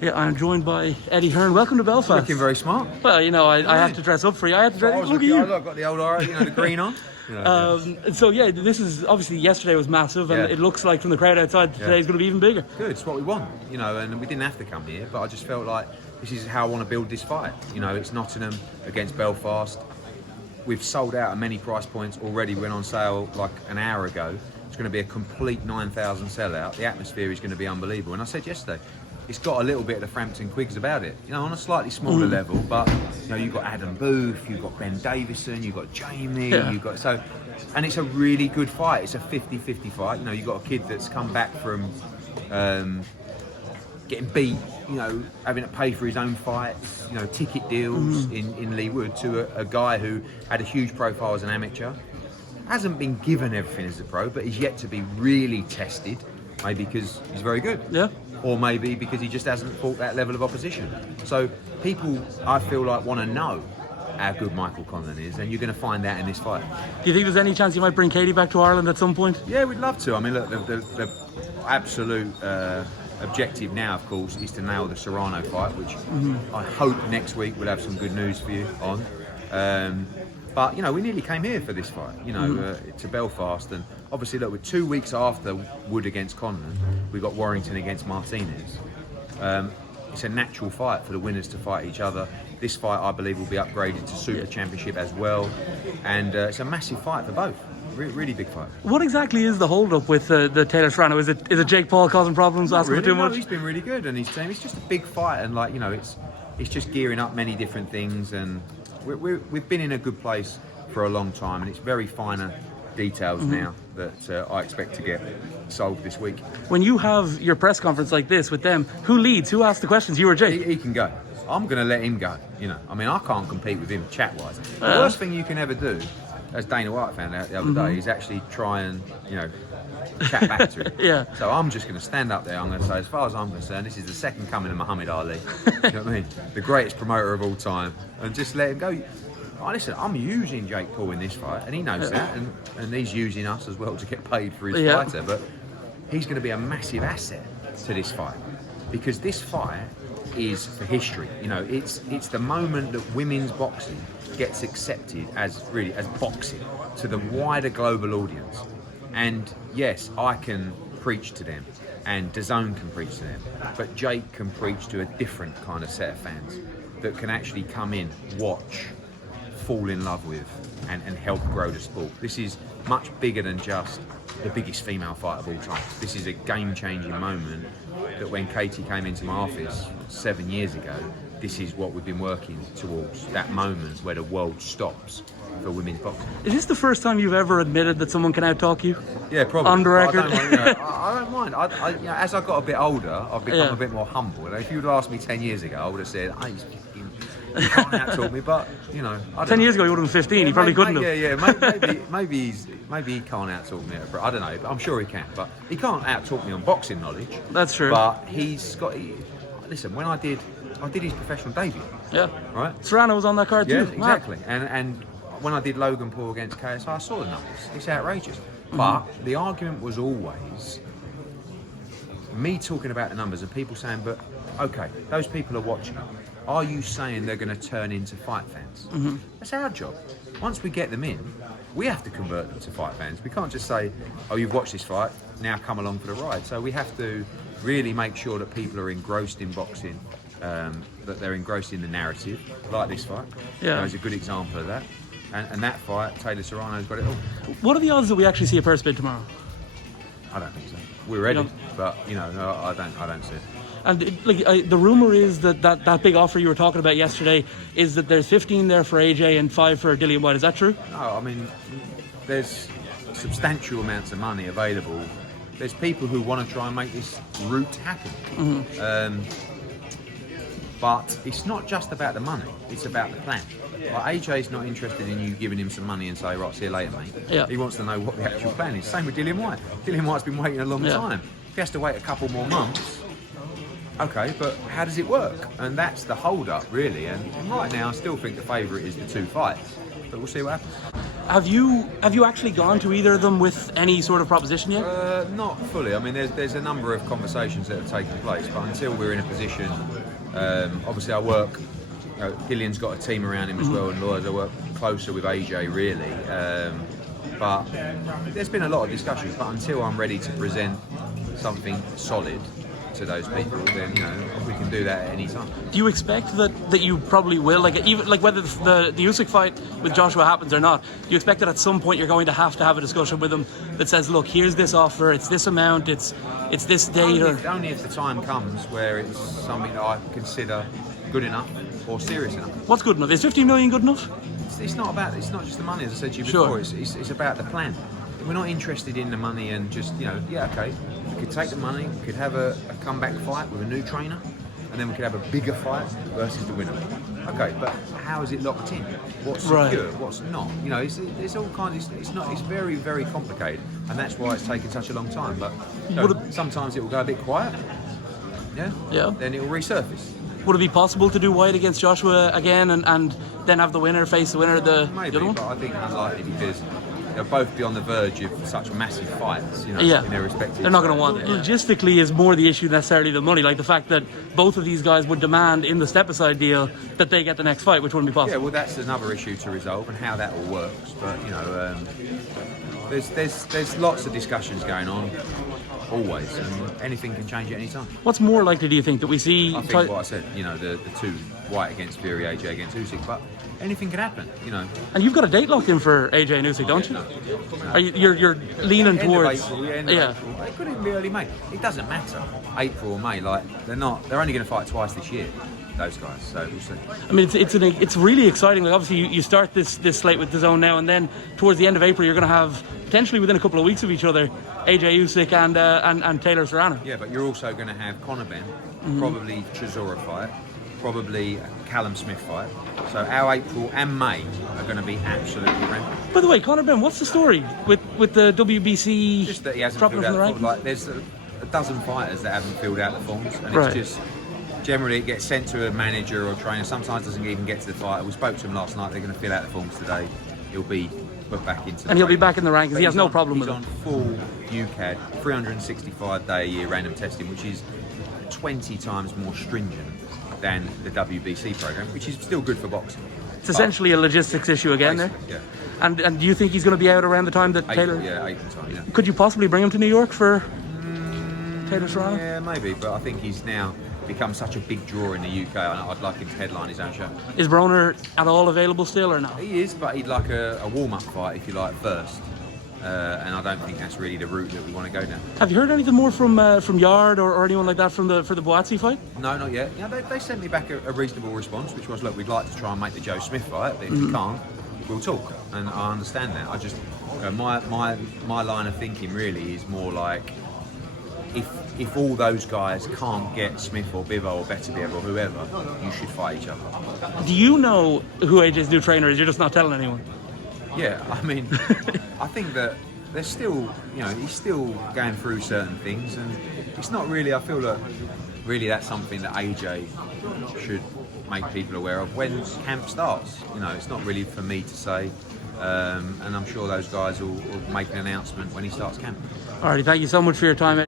Yeah, I'm joined by Eddie Hearn. Welcome to Belfast. Looking very smart. Well, you know, I have to dress up for you. I have to dress. Look at you. I've got the old, the green on. So yeah, this is obviously yesterday was massive, and it looks like from the crowd outside today's going to be even bigger. Good, it's what we want, and we didn't have to come here, but I just felt like this is how I want to build this fight. It's Nottingham against Belfast. We've sold out at many price points already. Went on sale like an hour ago. It's going to be a complete 9,000 sellout. The atmosphere is going to be unbelievable. And I said yesterday, it's got a little bit of the Frampton Quigs about it, on a slightly smaller level. But you've got Adam Booth, you've got Ben Davison, you've got Jamie, you've got and it's a really good fight. It's a 50-50 fight. You've got a kid that's come back from getting beat, having to pay for his own fights, ticket deals in Leewood, to a guy who had a huge profile as an amateur. Hasn't been given everything as a pro, but is yet to be really tested. Maybe because he's very good. Yeah. Or maybe because he just hasn't fought that level of opposition. So people, I feel like, want to know how good Michael Conlan is, and you're going to find that in this fight. Do you think there's any chance you might bring Katie back to Ireland at some point? Yeah, we'd love to. I mean, look, the absolute objective now, of course, is to nail the Serrano fight, which I hope next week we'll have some good news for you on. But, we nearly came here for this fight, to Belfast. And obviously, look, we're 2 weeks after Wood against Conlan. We've got Warrington against Martinez. It's a natural fight for the winners to fight each other. This fight, I believe, will be upgraded to Super Championship as well. And it's a massive fight for both. Really big fight. What exactly is the hold-up with the Taylor Serrano? Is it Jake Paul causing problems, asking for too much? No, he's been really good, and his team. It's just a big fight, and it's just gearing up many different things, and we've been in a good place for a long time, and it's very finer details now that I expect to get solved this week. When you have your press conference like this with them, who leads? Who asks the questions? You or Jake? He can go. I'm going to let him go. I mean, I can't compete with him chat-wise. The worst thing you can ever do, as Dana White found out the other day, is actually try and, chat back to him. So I'm just going to stand up there. I'm going to say, as far as I'm concerned, this is the second coming of Muhammad Ali. You know what I mean? The greatest promoter of all time. And just let him go. Listen, I'm using Jake Paul in this fight, and he knows that, and he's using us as well to get paid for his fighter. But he's going to be a massive asset to this fight, because this fight is for history. It's the moment that women's boxing gets accepted as boxing to the wider global audience. And yes, I can preach to them, and DAZN can preach to them, but Jake can preach to a different kind of set of fans that can actually come in, watch, fall in love with, and help grow the sport. This is much bigger than just the biggest female fight of all time. This is a game-changing moment that when Katie came into my office 7 years ago, this is what we've been working towards, that moment where the world stops for women's boxing. Is this the first time you've ever admitted that someone can out-talk you? Yeah, probably. On the record? I don't mind. As I got a bit older, I've become a bit more humble. If you would have asked me 10 years ago, I would have said, he can't out-talk me, but, I don't 10 years ago, he would have been 15. He probably couldn't have. Maybe he can't out-talk me. I don't know, but I'm sure he can. But he can't out-talk me on boxing knowledge. That's true. But listen, when I did his professional debut. Yeah. Right? Serrano was on that card too. Yeah, exactly. And when I did Logan Paul against KSI, I saw the numbers. It's outrageous. But the argument was always me talking about the numbers and people saying, but okay, those people are watching. Are you saying they're going to turn into fight fans? That's our job. Once we get them in, we have to convert them to fight fans. We can't just say, oh, you've watched this fight, now come along for the ride. So we have to really make sure that people are engrossed in boxing, that they're engrossed in the narrative, like this fight. It's a good example of that. And that fight, Taylor Serrano's got it all. What are the odds that we actually see a purse bid tomorrow? I don't think so. We're ready, but no, I don't see it. And the rumor is that big offer you were talking about yesterday is that there's 15 there for AJ and 5 for Dillian Whyte. Is that true? No, I mean, there's substantial amounts of money available. There's people who want to try and make this route happen. But it's not just about the money, it's about the plan. Like AJ's not interested in you giving him some money and say, right, see you later, mate. Yeah. He wants to know what the actual plan is. Same with Dillian Whyte. Dillian Whyte's been waiting a long time. If he has to wait a couple more months, okay, but how does it work? And that's the hold-up, really. And right now, I still think the favourite is the two fights. But we'll see what happens. Have you actually gone to either of them with any sort of proposition yet? Not fully. I mean, there's a number of conversations that have taken place, but until we're in a position, obviously I work. Dillian's got a team around him as well, and lawyers. I work closer with AJ really, but there's been a lot of discussions. But until I'm ready to present something solid to those people, then we can do that at any time. Do you expect that you probably will, even whether the Usyk fight with Joshua happens or not? Do you expect that at some point you're going to have a discussion with him that says, look, here's this offer, it's this amount, it's this date? Only if the time comes where it's something that I consider good enough or serious enough. What's good enough? Is 15 million good enough? It's not just the money, as I said to you before. Sure. It's about the plan. We're not interested in the money and just okay. We could take the money, we could have a comeback fight with a new trainer, and then we could have a bigger fight versus the winner. Okay, but how is it locked in? What's secure? Right. What's not? It's all kinds. It's very, very complicated, and that's why it's taken such a long time. But sometimes it will go a bit quiet. Yeah. Then it will resurface. Would it be possible to do Whyte against Joshua again and then have the winner face the winner of the other one? But I think unlikely because they'll both be on the verge of such massive fights, in their respective. They're not going to want it. Logistically is more the issue necessarily than money, like the fact that both of these guys would demand in the step-aside deal that they get the next fight, which wouldn't be possible. Yeah, well, that's another issue to resolve and how that all works. But there's lots of discussions going on, always, and anything can change at any time. What's more likely, do you think, that we see? I think what I said, the two, Whyte against Fury, AJ against Usyk, but anything can happen, And you've got a date locked in for AJ and Usyk, don't you? No. Are you're leaning towards? April, April. It could even be early May. It doesn't matter, April or May. They're only going to fight twice this year, those guys. So we'll see. I mean, it's really exciting. Like, obviously, you start this slate with DAZN now, and then towards the end of April, you're going to have potentially within a couple of weeks of each other, AJ Usyk and Taylor Serrano. Yeah, but you're also going to have Conor Ben, probably Chisora fight, probably Callum Smith fight. So our April and May are going to be absolutely rampant. By the way, Conor Ben, what's the story with the WBC? Just that he hasn't dropping filled from out the the rank? form. There's a dozen fighters that haven't filled out the forms, and Right. it's just generally it gets sent to a manager or trainer. Sometimes doesn't even get to the fighter. We spoke to him last night. They're going to fill out the forms today. He'll be put back into the And he'll be rank. back in the rank because he has no problem with He's it. on full UCAD, 365-day-a-year random testing, which is 20 times more stringent than the WBC program, which is still good for boxing. It's essentially a logistics issue again there. Yeah. And do you think he's going to be out around the time that April, Taylor? yeah, April time. Yeah. Could you possibly bring him to New York for Taylor Serrano? Yeah, maybe, but I think he's now become such a big draw in the UK, and I'd like him to headline his own show. Is Broner at all available still or not? He is, but he'd like a warm-up fight, if you like, first. And I don't think that's really the route that we want to go down. Have you heard anything more from Yard or anyone like that for the Boazzi fight? No, not yet. They sent me back a reasonable response, which was, look, we'd like to try and make the Joe Smith fight, but if we can't, we'll talk. And I understand that. I just, my line of thinking really is more like, if all those guys can't get Smith or Bivol or Beterbiev or whoever, you should fight each other. Do you know who AJ's new trainer is? You're just not telling anyone. Yeah, I mean, I think that there's still, he's still going through certain things, and it's not really, I feel that really that's something that AJ should make people aware of when camp starts. It's not really for me to say, and I'm sure those guys will make an announcement when he starts camp. Alrighty, thank you so much for your time.